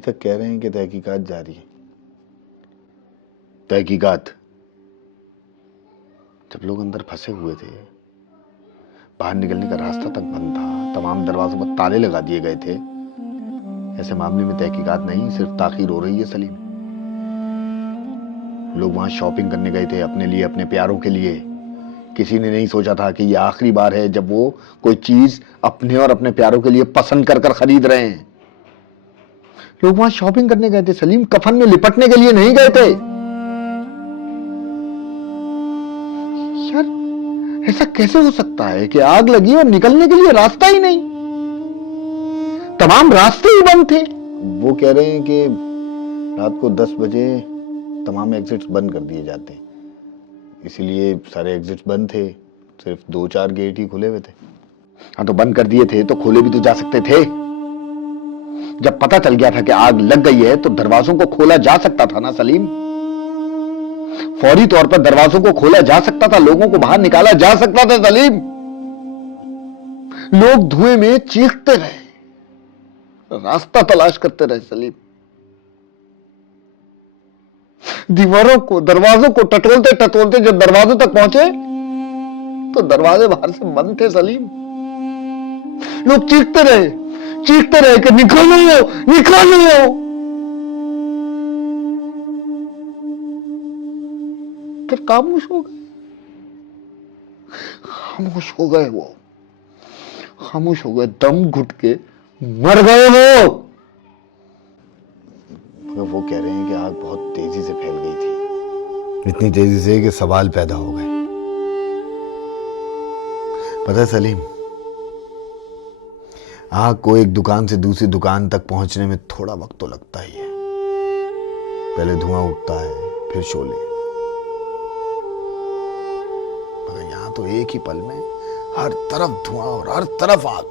अभी तक कह रहे हैं कि तहकीकात जारी है। तहकीकात? जब लोग अंदर फंसे हुए थे, बाहर निकलने का रास्ता तक बंद था, तमाम दरवाजों पर ताले लगा दिए गए थे, ऐसे मामले में तहकीकात नहीं, सिर्फ ताखीर हो रही है सलीम। लोग वहां शॉपिंग करने गए थे, अपने लिए, अपने प्यारों के लिए। किसी ने नहीं सोचा था कि यह आखिरी बार है जब वो कोई चीज अपने और अपने प्यारों के लिए पसंद कर कर खरीद रहे हैं। लोग वहां शॉपिंग करने गए थे सलीम, कफन में लिपटने के लिए नहीं गए थे। यार, ऐसा कैसे हो सकता है कि आग लगी और निकलने के लिए रास्ता ही नहीं? तमाम रास्ते ही बंद थे। वो कह रहे हैं कि रात को 10 बजे तमाम एग्जिट्स बंद कर दिए जाते हैं, इसीलिए सारे एग्जिट्स बंद थे, सिर्फ 2-4 गेट ही खुले हुए थे। हाँ, तो बंद कर दिए थे तो खोले भी तो जा सकते थे। जब पता चल गया था कि आग लग गई है तो दरवाजों को खोला जा सकता था ना सलीम। फौरी तौर पर दरवाजों को खोला जा सकता था, लोगों को बाहर निकाला जा सकता था सलीम। लोग धुएं में चीखते रहे, रास्ता तलाश करते रहे सलीम। दीवारों को, दरवाजों को टटोलते टटोलते जब दरवाजों तक पहुंचे तो दरवाजे बाहर से बंद थे सलीम। लोग चीखते रहे कि निकालो, निकालो। फिर खामोश हो गए, खामोश हो गए, वो खामोश हो गए, दम घुट के मर गए वो। मगर वो कह रहे हैं कि आग बहुत तेजी से फैल गई थी, इतनी तेजी से कि सवाल पैदा हो गए। पता है सलीम, आग को एक दुकान से दूसरी दुकान तक पहुंचने में थोड़ा वक्त तो लगता ही है। पहले धुआं उठता है, फिर शोले, मगर यहां तो एक ही पल में हर तरफ धुआं और हर तरफ आग।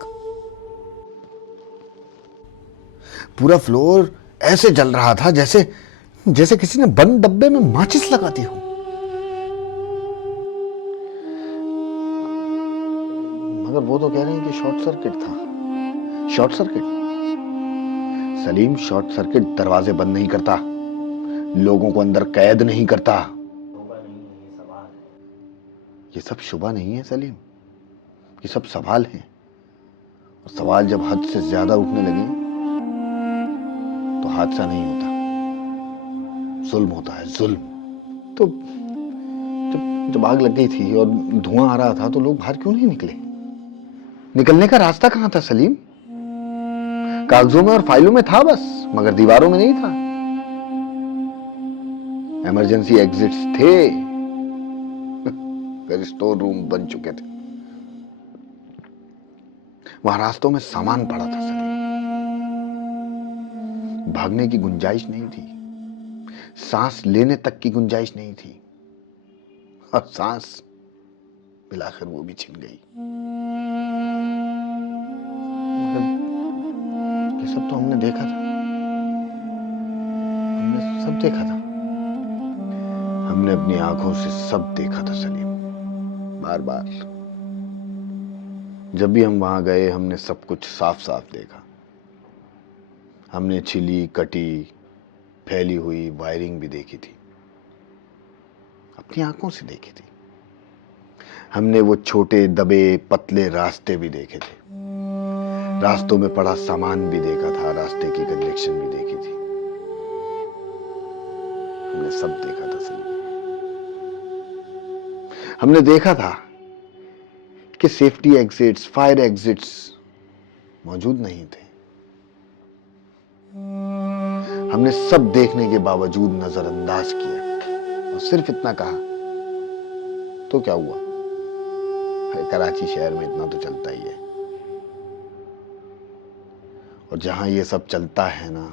पूरा फ्लोर ऐसे जल रहा था जैसे जैसे किसी ने बंद डब्बे में माचिस लगा दी हो। मगर वो तो कह रहे हैं कि शॉर्ट सर्किट था। Short circuit Salim, short circuit दरवाजे बंद नहीं करता, लोगों को अंदर कैद नहीं करता। ये सब शुबा नहीं है सलीम, ये सब सवाल हैं। और सवाल जब हद से ज्यादा उठने लगे तो हादसा नहीं होता, जुल्म होता है, जुल्म। तो जब आग लग गई थी और धुआं आ रहा था तो लोग बाहर क्यों नहीं निकले? निकलने का रास्ता कहां था सलीम? कागजों में और फाइलों में था बस, मगर दीवारों में नहीं था। इमरजेंसी एग्जिट्स थे, स्टोर रूम बन चुके थे, वहां रास्तों में सामान पड़ा था सलीम। भागने की गुंजाइश नहीं थी, सांस लेने तक की गुंजाइश नहीं थी, और सांस मिलाकर वो भी छिन गई। ये सब तो हमने देखा था, हमने सब देखा था, हमने अपनी आंखों से सब देखा था सलीम, बार बार। जब भी हम वहां गए हमने सब कुछ साफ साफ देखा। हमने छिली कटी फैली हुई वायरिंग भी देखी थी, अपनी आंखों से देखी थी। हमने वो छोटे दबे पतले रास्ते भी देखे थे, रास्तों में पड़ा सामान भी देखा था, रास्ते की कंजेक्शन भी देखी थी। हमने सब देखा था सलीम। हमने देखा था कि सेफ्टी एग्जिट्स, फायर एग्जिट्स मौजूद नहीं थे। हमने सब देखने के बावजूद नजरअंदाज किया और सिर्फ इतना कहा, तो क्या हुआ, कराची शहर में इतना तो चलता ही है। और जहां ये सब चलता है ना,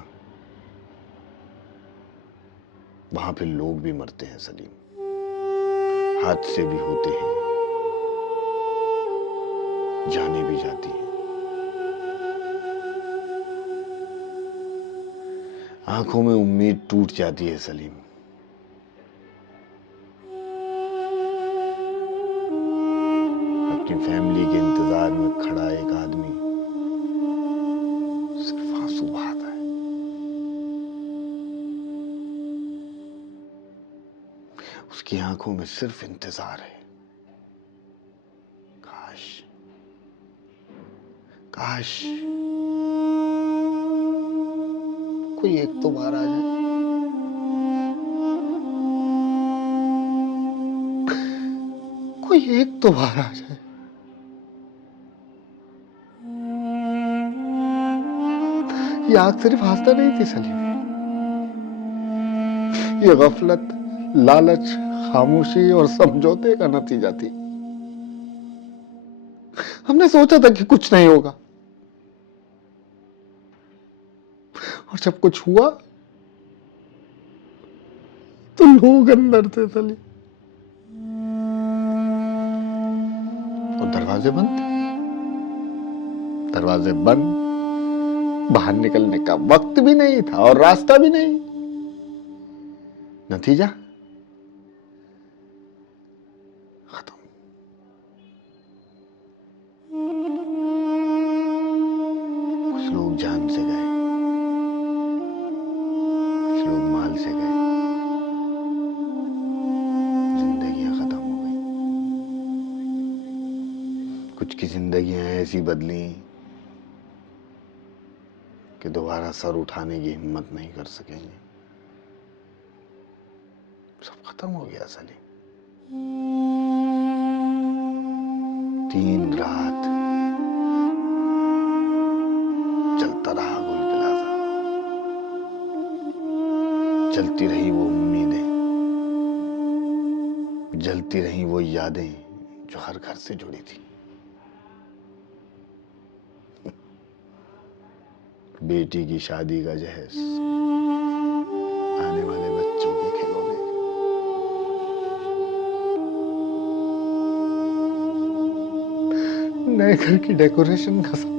वहां फिर लोग भी मरते हैं सलीम, हादसे भी होते हैं, जाने भी जाती हैं। आंखों में उम्मीद टूट जाती है सलीम। अपनी फैमिली के इंतजार में खड़ा एक आदमी सिर्फ आंसू बहाता है। उसकी आंखों में सिर्फ इंतजार है। काश काश कोई एक तो बाहर आ जाए। कोई एक तो बाहर आ जाए। ये आग सिर्फ हंसता नहीं थी सलीम, ये गफलत, लालच, खामोशी और समझौते का नतीजा थी। हमने सोचा था कि कुछ नहीं होगा, और जब कुछ हुआ तो लोग अंदर थे सलीम, और दरवाजे बंद थे। दरवाजे बंद, बाहर निकलने का वक्त भी नहीं था और रास्ता भी नहीं। नतीजा खत्म। कुछ लोग जान से गए, कुछ लोग माल से गए, जिंदगियां खत्म हो गई। कुछ की जिंदगियां ऐसी बदली कि दोबारा सर उठाने की हिम्मत नहीं कर सकेंगे। सब खत्म हो गया सलीम। 3 रात चलता रहा गुल गिलासा, चलती रही वो उम्मीदें, जलती रही वो यादें जो हर घर से जुड़ी थी। बेटी की शादी का जहेज, आने वाले बच्चों के खिलौने, नए घर की डेकोरेशन का सब।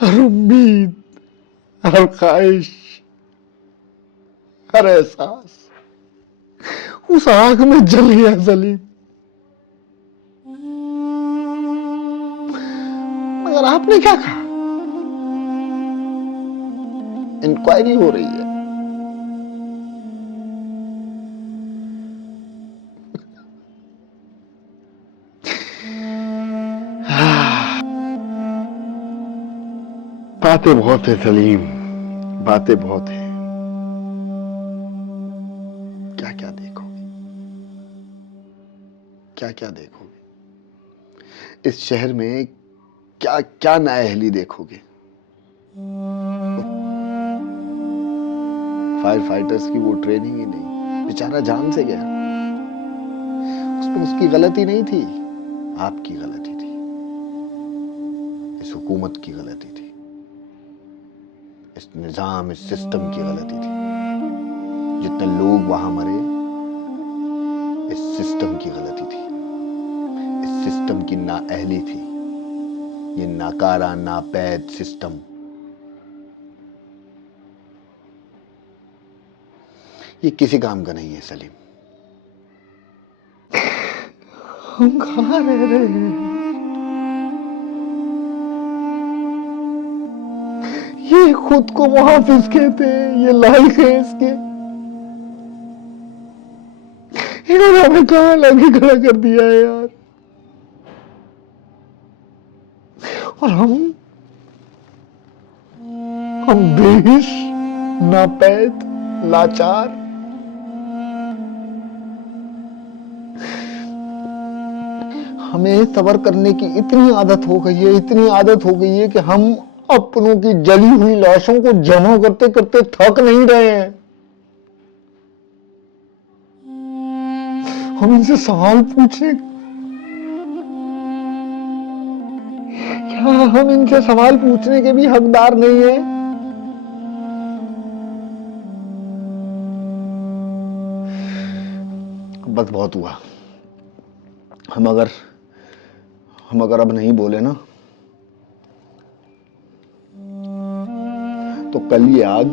हर उम्मीद, हर ख्वाहिश, हर एहसास उस आग में जल गया सलीम। मगर आपने क्या कहा? इंक्वायरी हो रही है। बातें बहुत है सलीम, बातें बहुत है। क्या क्या देखोगे, क्या क्या देखोगे इस शहर में? क्या क्या नाअहली देखोगे? फायर फाइटर्स की वो ट्रेनिंग ही नहीं, बेचारा जान से गया। उसमें उसकी गलती नहीं थी, आपकी गलती थी, इस हुकूमत की गलती थी, इस निजाम, इस सिस्टम की गलती थी। जितने लोग वहां मरे, इस सिस्टम की गलती थी, इस सिस्टम की नाअहली थी। ये नाकारा, नापैद सिस्टम ये किसी काम का नहीं है सलीम। हम कहाँ रह रहे हैं? ये खुद को मुहाफिज कहते हैं, ये लायक है इसके। इन्होंने हमें कहाँ लाके खड़ा कर दिया है यार। और हम बेहिश, नापैद, लाचार। हमें सबर करने की इतनी आदत हो गई है, इतनी आदत हो गई है कि हम अपनों की जली हुई लाशों को जमा करते करते थक नहीं रहे हैं। हम इनसे सवाल पूछे, क्या हम इनसे सवाल पूछने के भी हकदार नहीं है? बस बहुत हुआ। हम अगर अब नहीं बोले ना, तो कल ये आग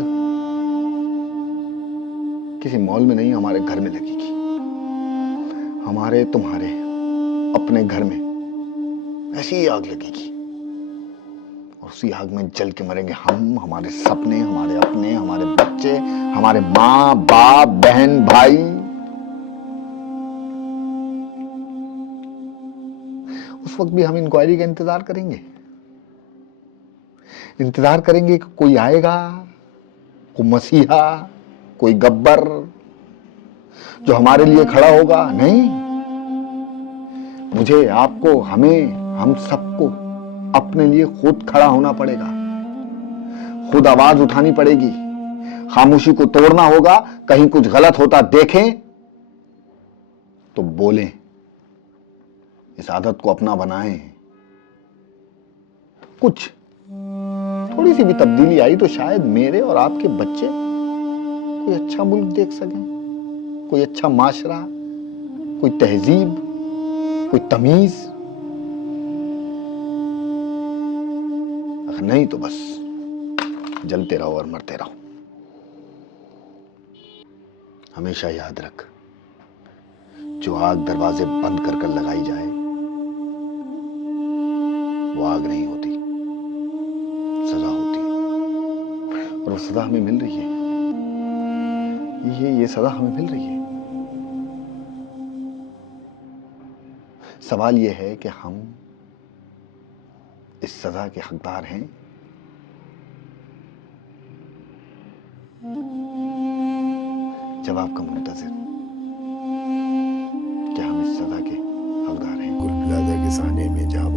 किसी मॉल में नहीं, हमारे घर में लगेगी। हमारे, तुम्हारे, अपने घर में ऐसी ही आग लगेगी। उसी आग में जल के मरेंगे हम, हमारे सपने, हमारे अपने, हमारे बच्चे, हमारे माँ बाप, बहन भाई। उस वक्त भी हम इंक्वायरी का इंतजार करेंगे, इंतजार करेंगे कि कोई आएगा, कोई मसीहा, कोई गब्बर जो हमारे लिए खड़ा होगा? नहीं, मुझे, आपको, हमें, हम सबको अपने लिए खुद खड़ा होना पड़ेगा, खुद आवाज उठानी पड़ेगी, खामोशी को तोड़ना होगा। कहीं कुछ गलत होता देखें तो बोलें, इस आदत को अपना बनाएं। कुछ थोड़ी सी भी तब्दीली आई तो शायद मेरे और आपके बच्चे कोई अच्छा मुल्क देख सकें, कोई अच्छा माशरा, कोई तहजीब, कोई तमीज। अगर नहीं तो बस जलते रहो और मरते रहो। हमेशा याद रख, जो आग दरवाजे बंद कर कर लगाई जाए वो आग नहीं होती, सजा होती है। और वो सजा हमें मिल रही है, ये सजा हमें मिल रही है। सवाल ये है कि हम इस सजा के हकदार हैं? जवाब का मुंतज़िर, क्या हम इस सजा के हकदार हैं? गुलब्लादा के साने में जहाँ